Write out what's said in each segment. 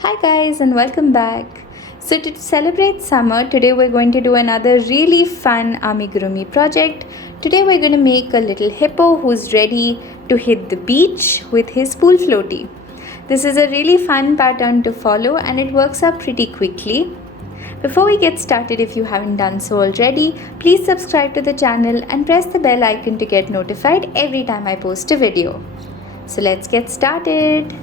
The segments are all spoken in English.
Hi guys and welcome back. So to celebrate summer, today we're going to do another really fun amigurumi project. Today we're going to make a little hippo who's ready to hit the beach with his pool floatie. This is a really fun pattern to follow and it works out pretty quickly. Before we get started, if you haven't done so already, please subscribe to the channel and press the bell icon to get notified every time I post a video. So let's get started.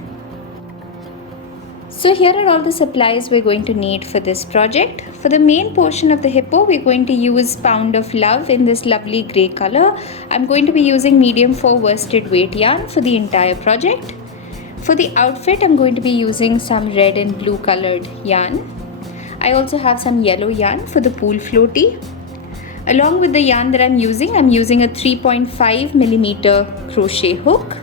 So here are all the supplies we're going to need for this project. For the main portion of the hippo, we're going to use Pound of Love in this lovely grey color. I'm going to be using medium 4 worsted weight yarn for the entire project. For the outfit, I'm going to be using some red and blue colored yarn. I also have some yellow yarn for the pool floatie. Along with the yarn that I'm using a 3.5mm crochet hook.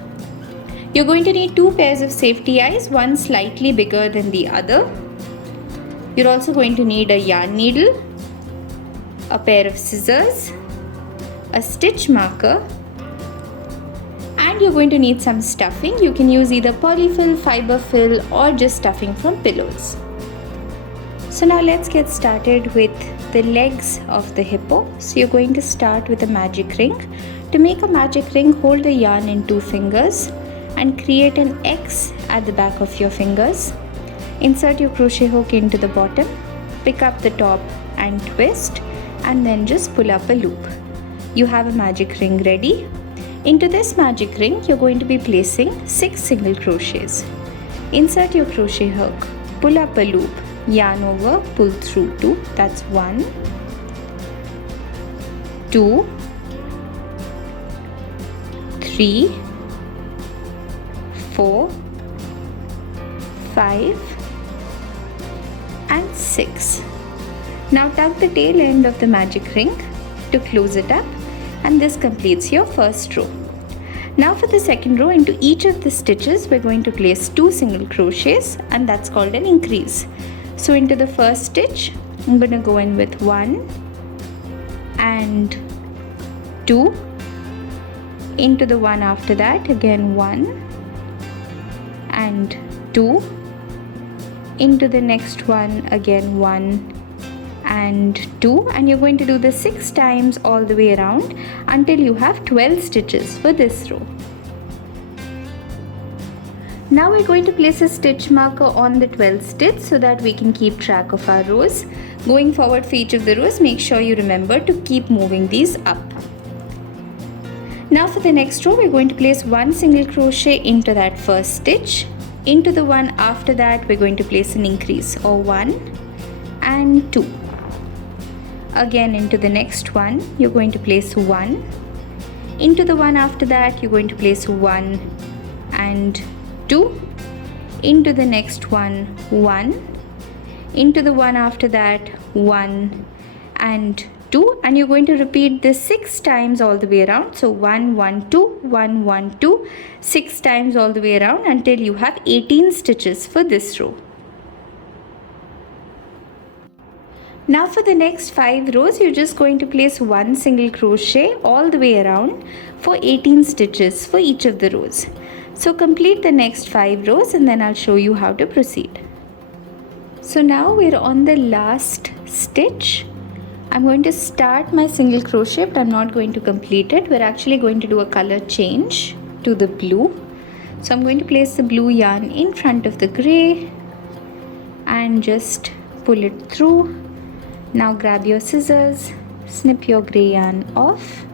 You're going to need 2 pairs of safety eyes, one slightly bigger than the other. You're also going to need a yarn needle, a pair of scissors, a stitch marker, and you're going to need some stuffing. You can use either polyfill, fiber fill, or just stuffing from pillows. So now let's get started with the legs of the hippo. So you're going to start with a magic ring. To make a magic ring, hold the yarn in 2 fingers and create an X at the back of your fingers. Insert your crochet hook into the bottom, pick up the top and twist, and then just pull up a loop. You have a magic ring ready. Into this magic ring, you're going to be placing 6 single crochets. Insert your crochet hook, pull up a loop, yarn over, pull through 2, that's 1, 2, 3, 4, 5 and 6. Now tug the tail end of the magic ring to close it up, and this completes your first row. Now for the second row, into each of the stitches we're going to place 2 single crochets, and that's called an increase. So into the first stitch I'm going to go in with 1 and 2, into the one after that again 1 and 2, into the next one again 1 and 2, and you're going to do this 6 times all the way around until you have 12 stitches for this row. Now we're going to place a stitch marker on the 12th stitch so that we can keep track of our rows. Going forward for each of the rows, make sure you remember to keep moving these up. Now for the next row, we're going to place 1 single crochet into that first stitch. Into the one after that, we're going to place an increase, or 1 and 2. Again into the next one, you're going to place 1. Into the one after that, you're going to place 1 and 2. Into the next one, 1. Into the one after that, 1 and 2, and you're going to repeat this 6 times all the way around. So 1 1 2 1 1 2, 6 times all the way around until you have 18 stitches for this row. Now for the next 5 rows, you're just going to place 1 single crochet all the way around for 18 stitches for each of the rows. So complete the next 5 rows and then I'll show you how to proceed. So now we're on the last stitch. I'm going to start my single crochet, but I'm not going to complete it. We're actually going to do a color change to the blue. So I'm going to place the blue yarn in front of the grey and just pull it through. Now grab your scissors, snip your grey yarn off.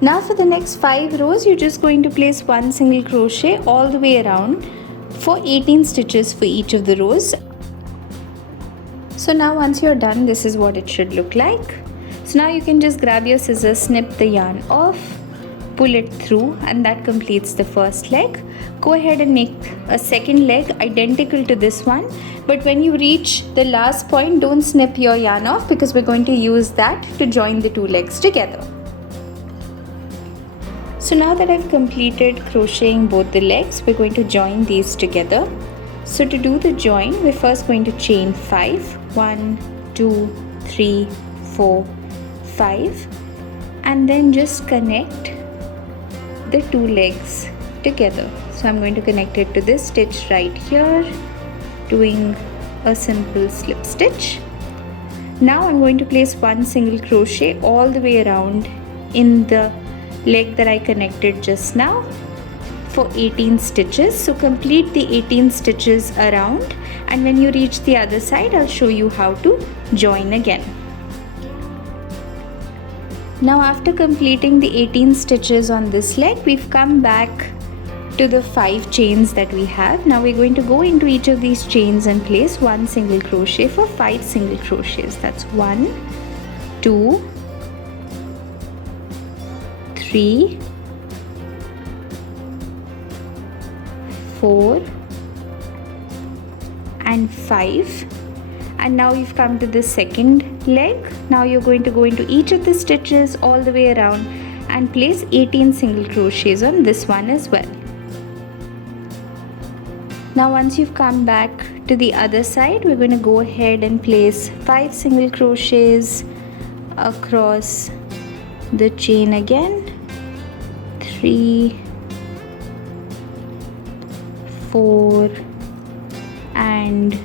Now for the next 5 rows, you're just going to place 1 single crochet all the way around for 18 stitches for each of the rows. So now once you're done, this is what it should look like. So now you can just grab your scissors, snip the yarn off, pull it through, and that completes the first leg. Go ahead and make a second leg identical to this one, but when you reach the last point, don't snip your yarn off because we're going to use that to join the 2 legs together. So now that I've completed crocheting both the legs, we're going to join these together. So to do the join, we're first going to chain 5, 1, 2, 3, 4, 5, and then just connect the 2 legs together. So I'm going to connect it to this stitch right here, doing a simple slip stitch. Now I'm going to place one single crochet all the way around in the leg that I connected just now for 18 stitches. So complete the 18 stitches around, and when you reach the other side, I'll show you how to join again. Now after completing the 18 stitches on this leg, we've come back to the 5 chains that we have. Now we're going to go into each of these chains and place one single crochet for 5 single crochets. That's 1, 2, 3, 4 and 5. And now you've come to the second leg. Now you're going to go into each of the stitches all the way around and place 18 single crochets on this one as well. Now once you've come back to the other side, we're going to go ahead and place 5 single crochets across the chain again. 3, 4 and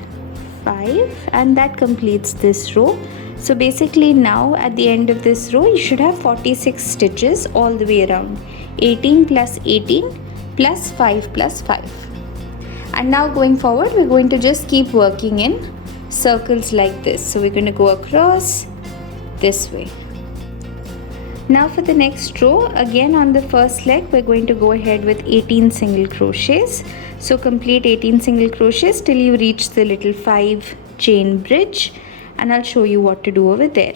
5, and that completes this row. So basically now at the end of this row you should have 46 stitches all the way around. 18 plus 18 plus 5 plus 5. And now going forward, we're going to just keep working in circles like this. So we're going to go across this way. Now for the next row, again on the first leg, we're going to go ahead with 18 single crochets. So complete 18 single crochets till you reach the little 5 chain bridge, and I'll show you what to do over there.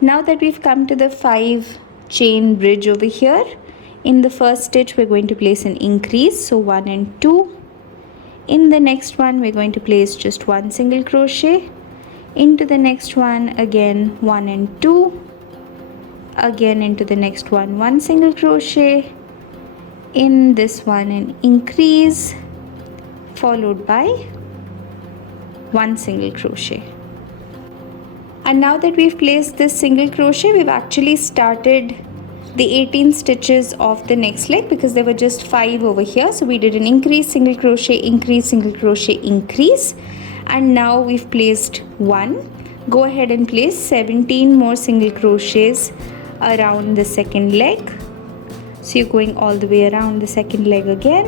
Now that we've come to the 5 chain bridge over here, in the first stitch we're going to place an increase, so 1 and 2. In the next one we're going to place just one single crochet. Into the next one again 1 and 2. Again into the next one single crochet. In this one an increase followed by one single crochet. And now that we've placed this single crochet, we've actually started the 18 stitches of the next leg because there were just 5 over here. So we did an increase, single crochet, increase, single crochet, increase, and now we've placed 1. Go ahead and place 17 more single crochets around the second leg. So you're going all the way around the second leg again,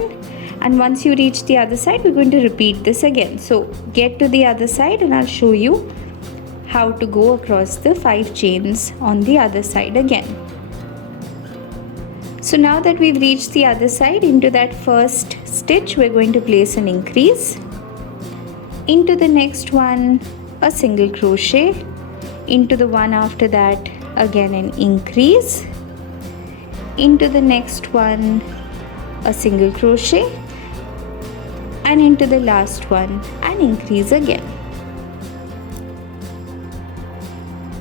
and once you reach the other side we're going to repeat this again. So get to the other side and I'll show you how to go across the 5 chains on the other side again. So now that we've reached the other side, into that first stitch we're going to place an increase. Into the next one a single crochet. Into the one after that again an increase. Into the next one a single crochet, and into the last one an increase again.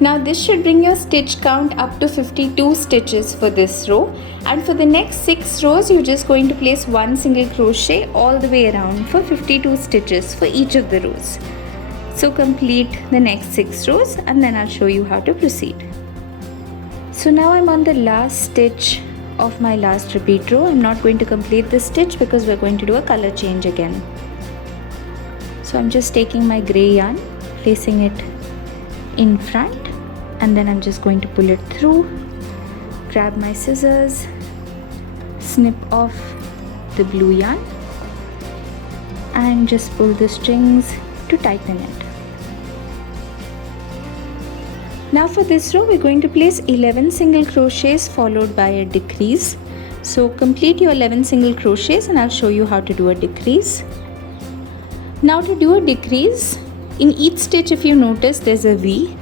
Now this should bring your stitch count up to 52 stitches for this row, and for the next 6 rows you're just going to place one single crochet all the way around for 52 stitches for each of the rows. So complete the next 6 rows and then I'll show you how to proceed. So now I'm on the last stitch of my last repeat row. I'm not going to complete this stitch because we're going to do a color change again. So I'm just taking my grey yarn, placing it in front, and then I'm just going to pull it through, grab my scissors, snip off the blue yarn and just pull the strings to tighten it. Now for this row we're going to place 11 single crochets followed by a decrease. So complete your 11 single crochets and I'll show you how to do a decrease. Now to do a decrease, in each stitch if you notice there's a V.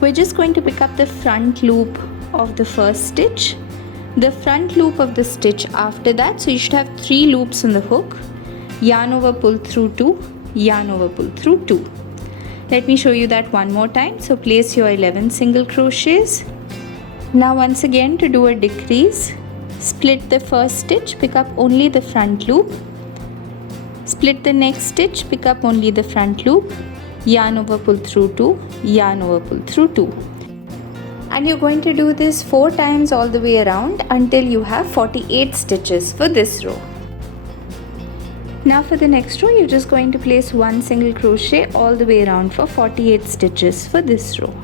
We're just going to pick up the front loop of the first stitch, the front loop of the stitch after that, so you should have 3 loops on the hook, yarn over, pull through 2, yarn over, pull through 2. Let me show you that one more time. So place your 11 single crochets. Now once again to do a decrease, split the first stitch, pick up only the front loop, split the next stitch, pick up only the front loop, yarn over, pull through 2, yarn over, pull through 2. And you're going to do this 4 times all the way around until you have 48 stitches for this row. Now for the next row, you're just going to place 1 single crochet all the way around for 48 stitches for this row.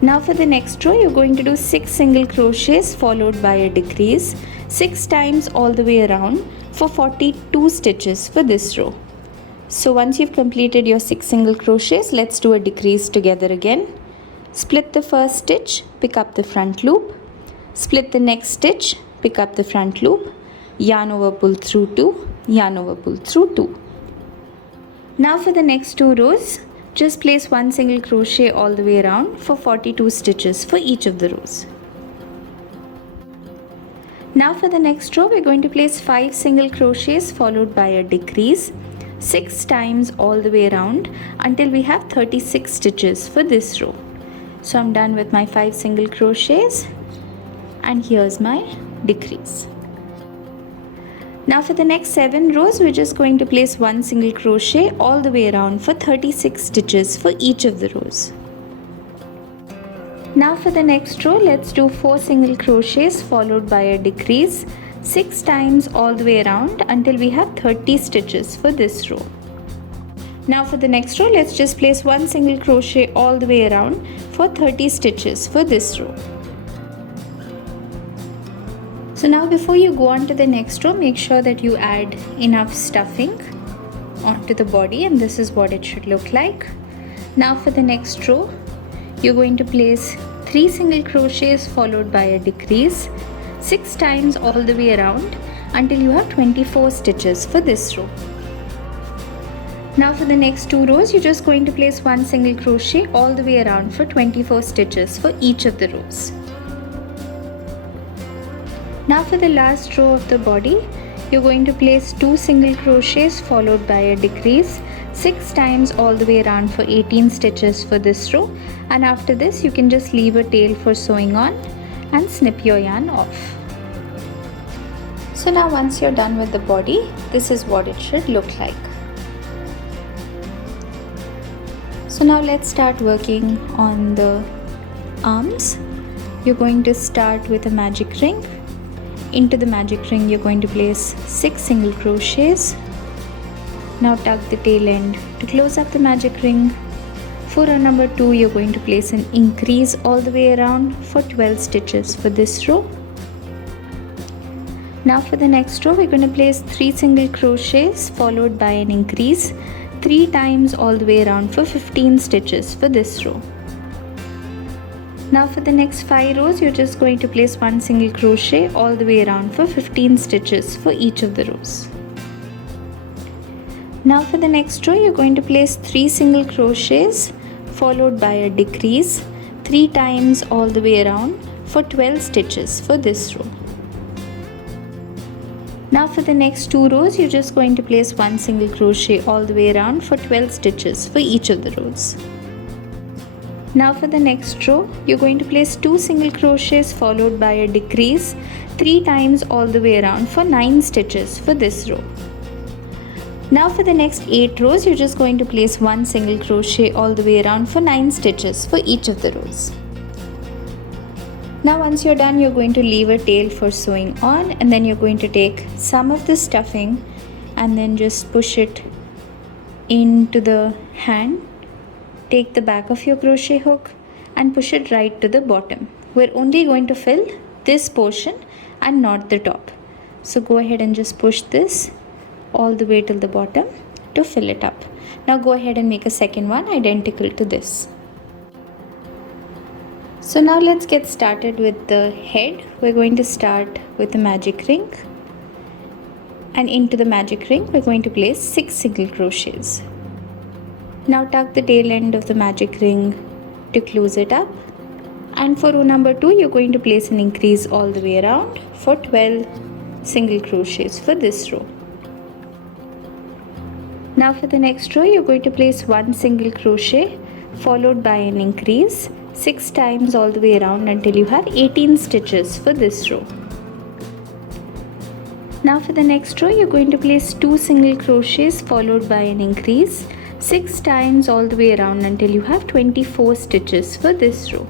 Now for the next row, you're going to do 6 single crochets followed by a decrease 6 times all the way around for 42 stitches for this row. So once you've completed your 6 single crochets, let's do a decrease together again. Split the first stitch, pick up the front loop, split the next stitch, pick up the front loop, yarn over, pull through 2, yarn over, pull through 2. Now for the next 2 rows, just place 1 single crochet all the way around for 42 stitches for each of the rows. Now for the next row, we're going to place 5 single crochets followed by a decrease 6 times all the way around until we have 36 stitches for this row. So I'm done with my 5 single crochets and here's my decrease. Now for the next 7 rows, we're just going to place 1 single crochet all the way around for 36 stitches for each of the rows. Now for the next row, let's do 4 single crochets followed by a decrease 6 times all the way around until we have 30 stitches for this row. Now for the next row, let's just place 1 single crochet all the way around for 30 stitches for this row. So now before you go on to the next row, make sure that you add enough stuffing onto the body, and this is what it should look like. Now for the next row, you're going to place 3 single crochets followed by a decrease 6 times all the way around until you have 24 stitches for this row. Now for the next 2 rows, you're just going to place 1 single crochet all the way around for 24 stitches for each of the rows. Now for the last row of the body, you're going to place 2 single crochets followed by a decrease 6 times all the way around for 18 stitches for this row, and after this you can just leave a tail for sewing on and snip your yarn off. So now once you're done with the body, this is what it should look like. So now let's start working on the arms. You're going to start with a magic ring. Into the magic ring you're going to place 6 single crochets. Now tuck the tail end to close up the magic ring. For row number 2, you're going to place an increase all the way around for 12 stitches for this row. Now for the next row, we're going to place 3 single crochets followed by an increase 3 times all the way around for 15 stitches for this row. Now for the next 5 rows, you're just going to place 1 single crochet all the way around for 15 stitches for each of the rows. Now for the next row, you're going to place 3 single crochets followed by a decrease 3 times all the way around for 12 stitches for this row. Now for the next 2 rows, you're just going to place 1 single crochet all the way around for 12 stitches for each of the rows. Now for the next row, you're going to place 2 single crochets followed by a decrease 3 times all the way around for 9 stitches for this row. Now for the next 8 rows, you're just going to place 1 single crochet all the way around for 9 stitches for each of the rows. Now once you're done, you're going to leave a tail for sewing on, and then you're going to take some of the stuffing and then just push it into the hand. Take the back of your crochet hook and push it right to the bottom. We're only going to fill this portion and not the top. So go ahead and just push this all the way till the bottom to fill it up. Now go ahead and make a second one identical to this. So now let's get started with the head. We're going to start with the magic ring, and into the magic ring we're going to place 6 single crochets. Now tuck the tail end of the magic ring to close it up, and for row number 2 you're going to place an increase all the way around for 12 single crochets for this row. Now for the next row, you're going to place 1 single crochet followed by an increase 6 times all the way around until you have 18 stitches for this row. Now for the next row, you're going to place 2 single crochets followed by an increase 6 times all the way around until you have 24 stitches for this row.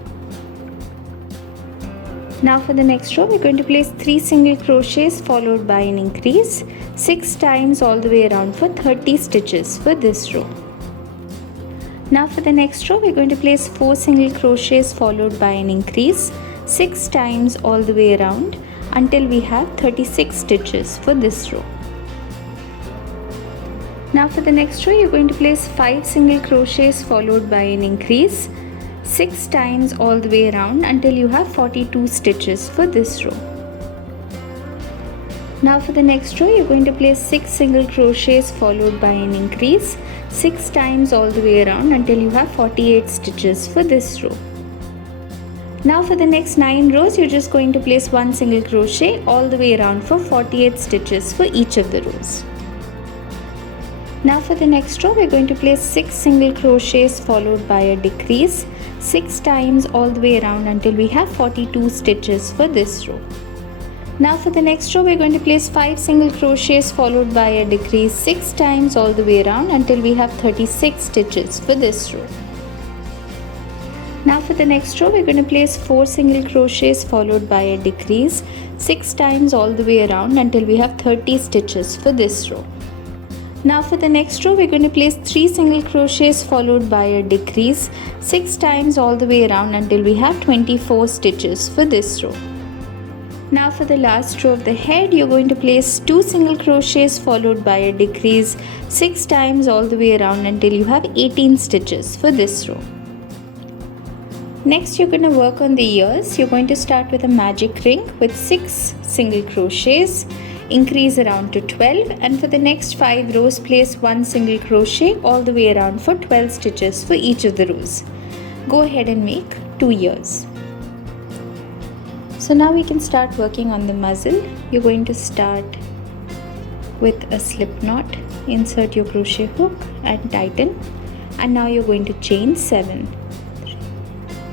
Now for the next row, we're going to place 3 single crochets followed by an increase 6 times all the way around for 30 stitches for this row. Now for the next row, we're going to place 4 single crochets followed by an increase 6 times all the way around until we have 36 stitches for this row. Now for the next row, you're going to place 5 single crochets followed by an increase 6 times all the way around until you have 42 stitches for this row. Now for the next row, you're going to place 6 single crochets followed by an increase 6 times all the way around until you have 48 stitches for this row. Now for the next 9 rows, you're just going to place 1 single crochet all the way around for 48 stitches for each of the rows. Now for the next row, we're going to place 6 single crochets followed by a decrease 6 times all the way around until we have 42 stitches for this row. Now for the next row, we're going to place 5 single crochets followed by a decrease 6 times all the way around until we have 36 stitches for this row. Now for the next row, we're going to place 4 single crochets followed by a decrease 6 times all the way around until we have 30 stitches for this row. Now for the next row, we're going to place 3 single crochets followed by a decrease 6 times all the way around until we have 24 stitches for this row. Now for the last row of the head, you're going to place 2 single crochets followed by a decrease 6 times all the way around until you have 18 stitches for this row. Next, you're going to work on the ears. You're going to start with a magic ring with 6 single crochets, increase around to 12, and for the next 5 rows, place 1 single crochet all the way around for 12 stitches for each of the rows. Go ahead and make 2 ears. So now we can start working on the muzzle. You're going to start with a slip knot, insert your crochet hook and tighten, and now you're going to chain 7.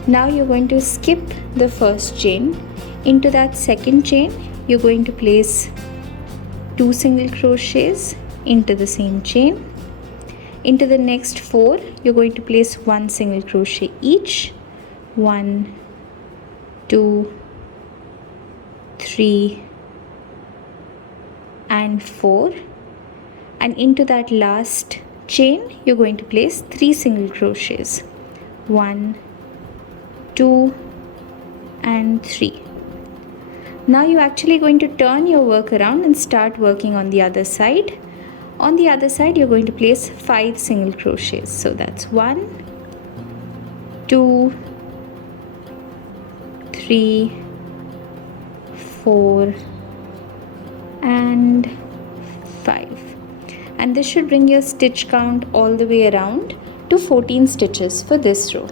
Now you're going to skip the first chain. Into that second chain, you're going to place 2 single crochets into the same chain. Into the next 4, you're going to place 1 single crochet each. 1, 2, 3 and 4, and into that last chain you're going to place 3 single crochets. 1, 2 and 3. Now you're actually going to turn your work around and start working on the other side. On the other side, you're going to place 5 single crochets. So that's 1, 2, 3, 4 and 5, and this should bring your stitch count all the way around to 14 stitches for this row.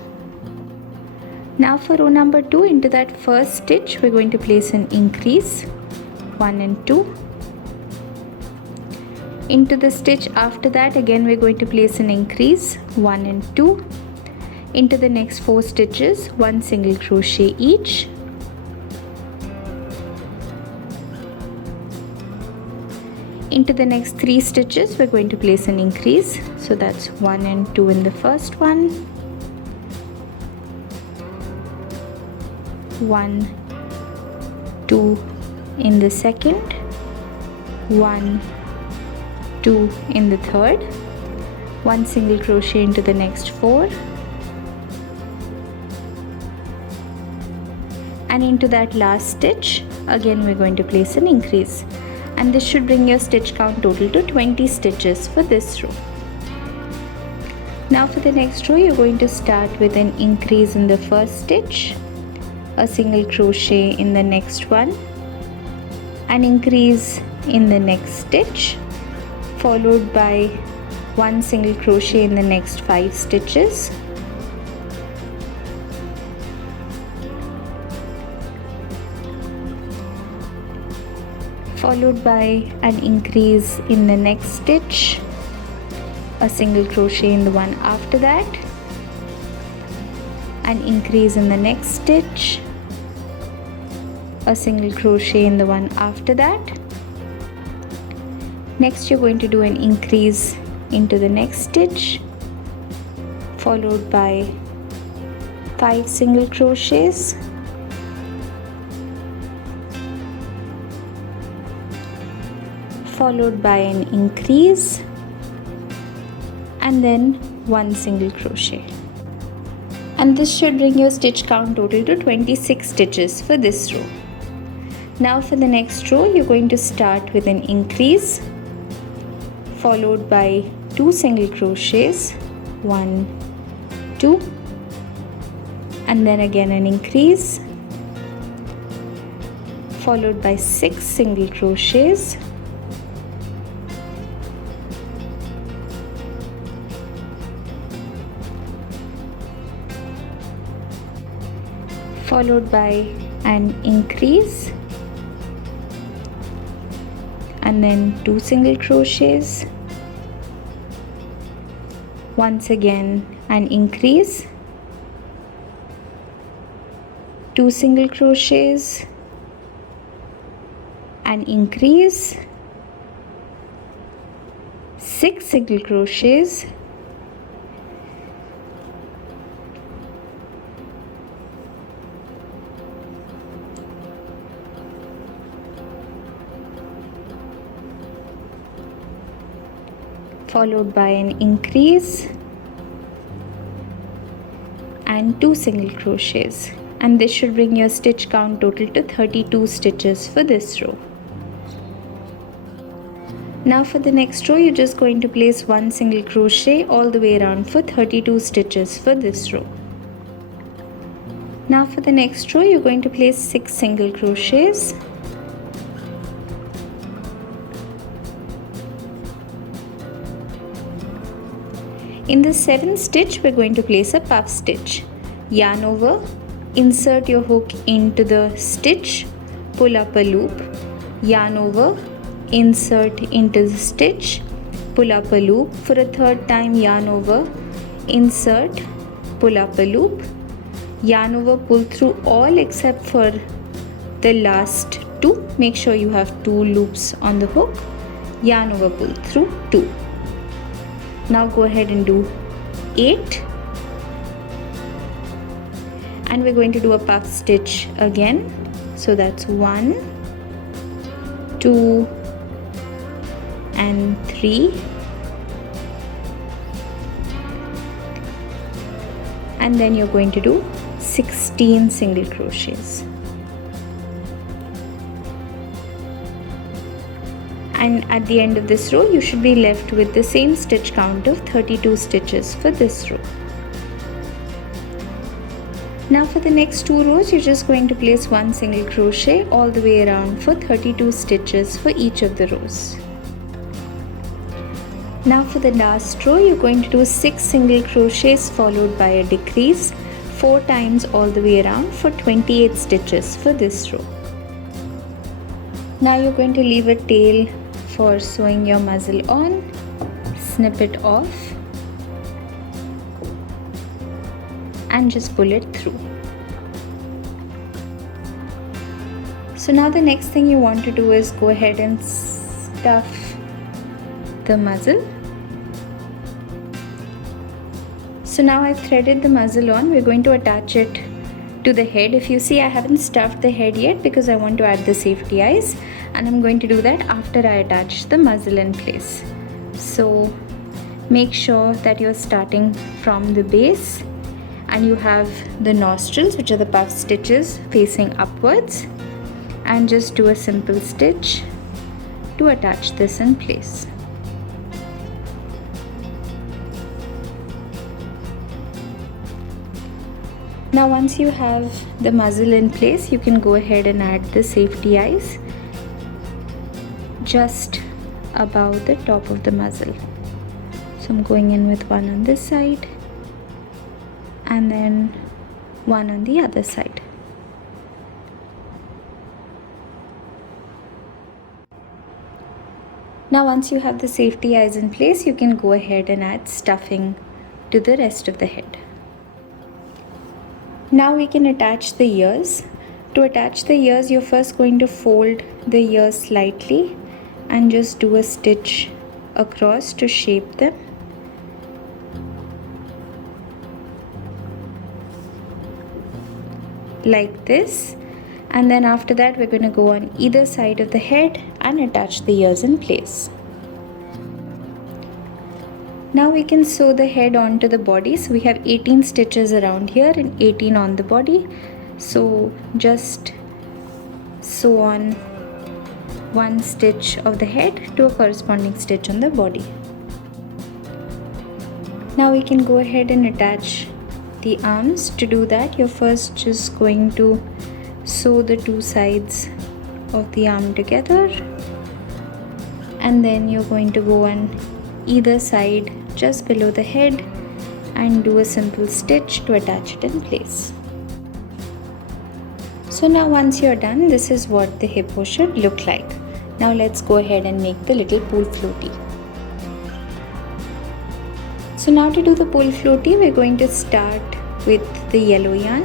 Now for row number 2, into that first stitch we're going to place an increase 1 and 2. Into the stitch after that, again we're going to place an increase 1 and 2. Into the next 4 stitches, 1 single crochet each. Into the next 3 stitches we're going to place an increase, so that's 1 and 2 in the first one, 1, 2 in the second, 1, 2 in the third, 1 single crochet into the next 4, and into that last stitch again we're going to place an increase, and this should bring your stitch count total to 20 stitches for this row. Now for the next row, you're going to start with an increase in the first stitch, a single crochet in the next one, an increase in the next stitch, followed by 1 single crochet in the next 5 stitches, followed by an increase in the next stitch, a single crochet in the one after that, an increase in the next stitch, a single crochet in the one after that. Next you're going to do an increase into the next stitch, followed by 5 single crochets, followed by an increase, and then 1 single crochet. And this should bring your stitch count total to 26 stitches for this row. Now for the next row, you're going to start with an increase, followed by 2 single crochets, 1, 2, and then again an increase, followed by 6 single crochets, followed by an increase, and then 2 single crochets, once again an increase, 2 single crochets, an increase, 6 single crochets, followed by an increase and 2 single crochets, and this should bring your stitch count total to 32 stitches for this row. Now for the next row, you're just going to place 1 single crochet all the way around for 32 stitches for this row. Now for the next row, you're going to place 6 single crochets, in the 7th stitch, we're going to place a puff stitch. Yarn over, insert your hook into the stitch, pull up a loop, yarn over, insert into the stitch, pull up a loop. For a third time, yarn over, insert, pull up a loop, yarn over, pull through all except for the last 2. Make sure you have 2 loops on the hook, yarn over, pull through 2. Now go ahead and do 8, and we're going to do a puff stitch again. So that's 1, 2 and 3, and then you're going to do 16 single crochets. And at the end of this row, you should be left with the same stitch count of 32 stitches for this row. Now for the next 2 rows, you're just going to place 1 single crochet all the way around for 32 stitches for each of the rows. Now for the last row, you're going to do 6 single crochets followed by a decrease 4 times all the way around for 28 stitches for this row. Now you're going to leave a tail for sewing your muzzle on, snip it off and just pull it through. So now the next thing you want to do is go ahead and stuff the muzzle. So now I've threaded the muzzle on. We're going to attach it to the head. If you see, I haven't stuffed the head yet because I want to add the safety eyes, and I'm going to do that after I attach the muzzle in place. So make sure that you're starting from the base and you have the nostrils, which are the puff stitches, facing upwards, and just do a simple stitch to attach this in place. Now once you have the muzzle in place, you can go ahead and add the safety eyes just above the top of the muzzle. So I'm going in with one on this side and then one on the other side. Now once you have the safety eyes in place, you can go ahead and add stuffing to the rest of the head. Now we can attach the ears. To attach the ears, you're first going to fold the ears slightly and just do a stitch across to shape them. like this, and then after that we're going to go on either side of the head and attach the ears in place. Now we can sew the head onto the body. So we have 18 stitches around here and 18 on the body. So just sew on one stitch of the head to a corresponding stitch on the body. Now we can go ahead and attach the arms. To do that, you're first just going to sew the two sides of the arm together, and then you're going to go on either side just below the head and do a simple stitch to attach it in place. So now once you're done, this is what the hippo should look like. Now let's go ahead and make the little pool floatie. So now to do the pool floatie, we're going to start with the yellow yarn.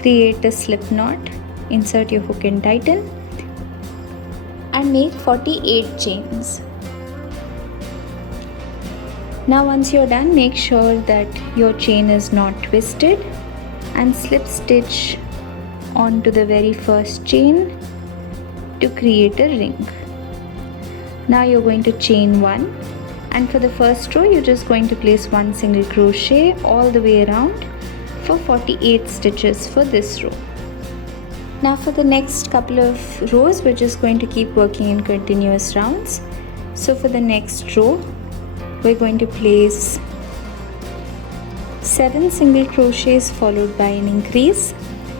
Create a slip knot, insert your hook and tighten, and make 48 chains. Now once you're done, make sure that your chain is not twisted and slip stitch onto the very first chain to create a ring. Now you're going to chain 1, and for the first row you're just going to place 1 single crochet all the way around for 48 stitches for this row. Now for the next couple of rows we're just going to keep working in continuous rounds. So for the next row we're going to place 7 single crochets followed by an increase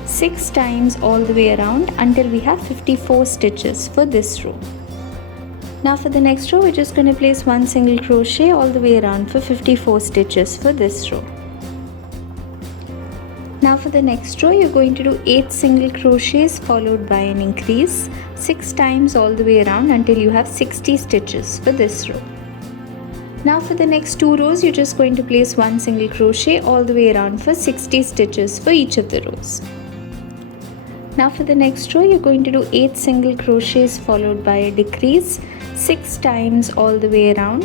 6 times all the way around until we have 54 stitches for this row. Now for the next row we're just going to place 1 single crochet all the way around for 54 stitches for this row. Now for the next row you're going to do 8 single crochets followed by an increase 6 times all the way around until you have 60 stitches for this row. Now for the next 2 rows you're just going to place 1 single crochet all the way around for 60 stitches for each of the rows. Now for the next row you're going to do 8 single crochets followed by a decrease 6 times all the way around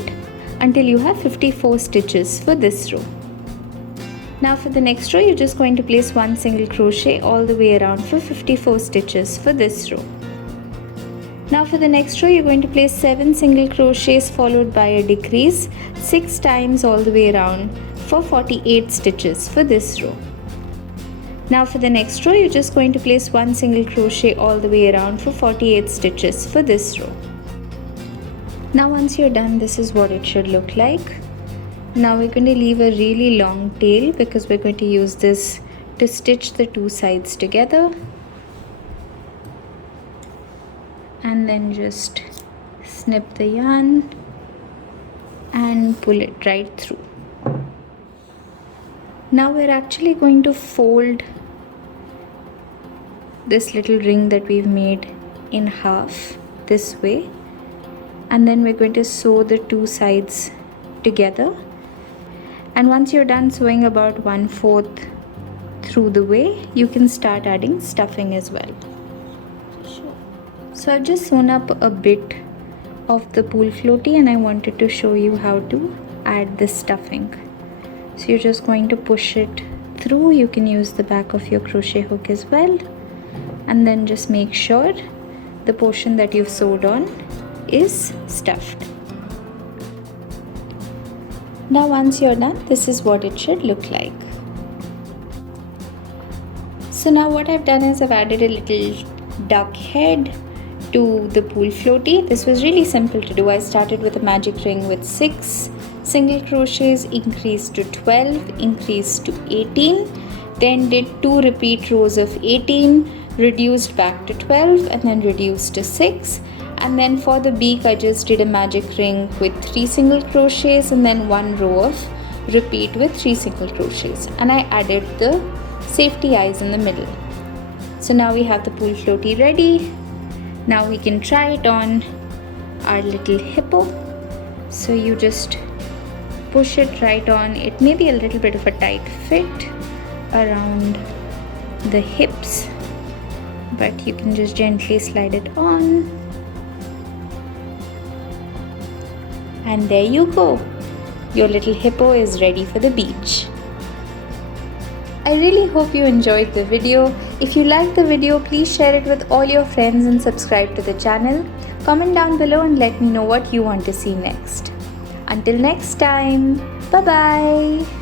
until you have 54 stitches for this row. Now for the next row you're just going to place 1 single crochet all the way around for 54 stitches for this row. Now for the next row you're going to place 7 single crochets followed by a decrease 6 times all the way around for 48 stitches for this row. Now for the next row you're just going to place 1 single crochet all the way around for 48 stitches for this row. Now once you're done, this is what it should look like. Now we're going to leave a really long tail because we're going to use this to stitch the two sides together, and then just snip the yarn and pull it right through. Now we're actually going to fold this little ring that we've made in half this way, and then we're going to sew the two sides together. And once you're done sewing about 1/4 through the way, you can start adding stuffing as well. So I've just sewn up a bit of the pool floatie and I wanted to show you how to add the stuffing. So you're just going to push it through. You can use the back of your crochet hook as well, and then just make sure the portion that you've sewed on is stuffed. Now once you're done, this is what it should look like. So now what I've done is I've added a little duck head to the pool floatie. This was really simple to do. I started with a magic ring with 6 single crochets, increased to 12, increased to 18, then did 2 repeat rows of 18, reduced back to 12, and then reduced to 6. And then for the beak I just did a magic ring with 3 single crochets and then 1 row of repeat with 3 single crochets, and I added the safety eyes in the middle. So now we have the pool floatie ready. Now we can try it on our little hippo. So you just push it right on. It may be a little bit of a tight fit around the hips, but you can just gently slide it on. And there you go. Your little hippo is ready for the beach. I really hope you enjoyed the video. If you liked the video, please share it with all your friends and subscribe to the channel. Comment down below and let me know what you want to see next. Until next time, bye bye.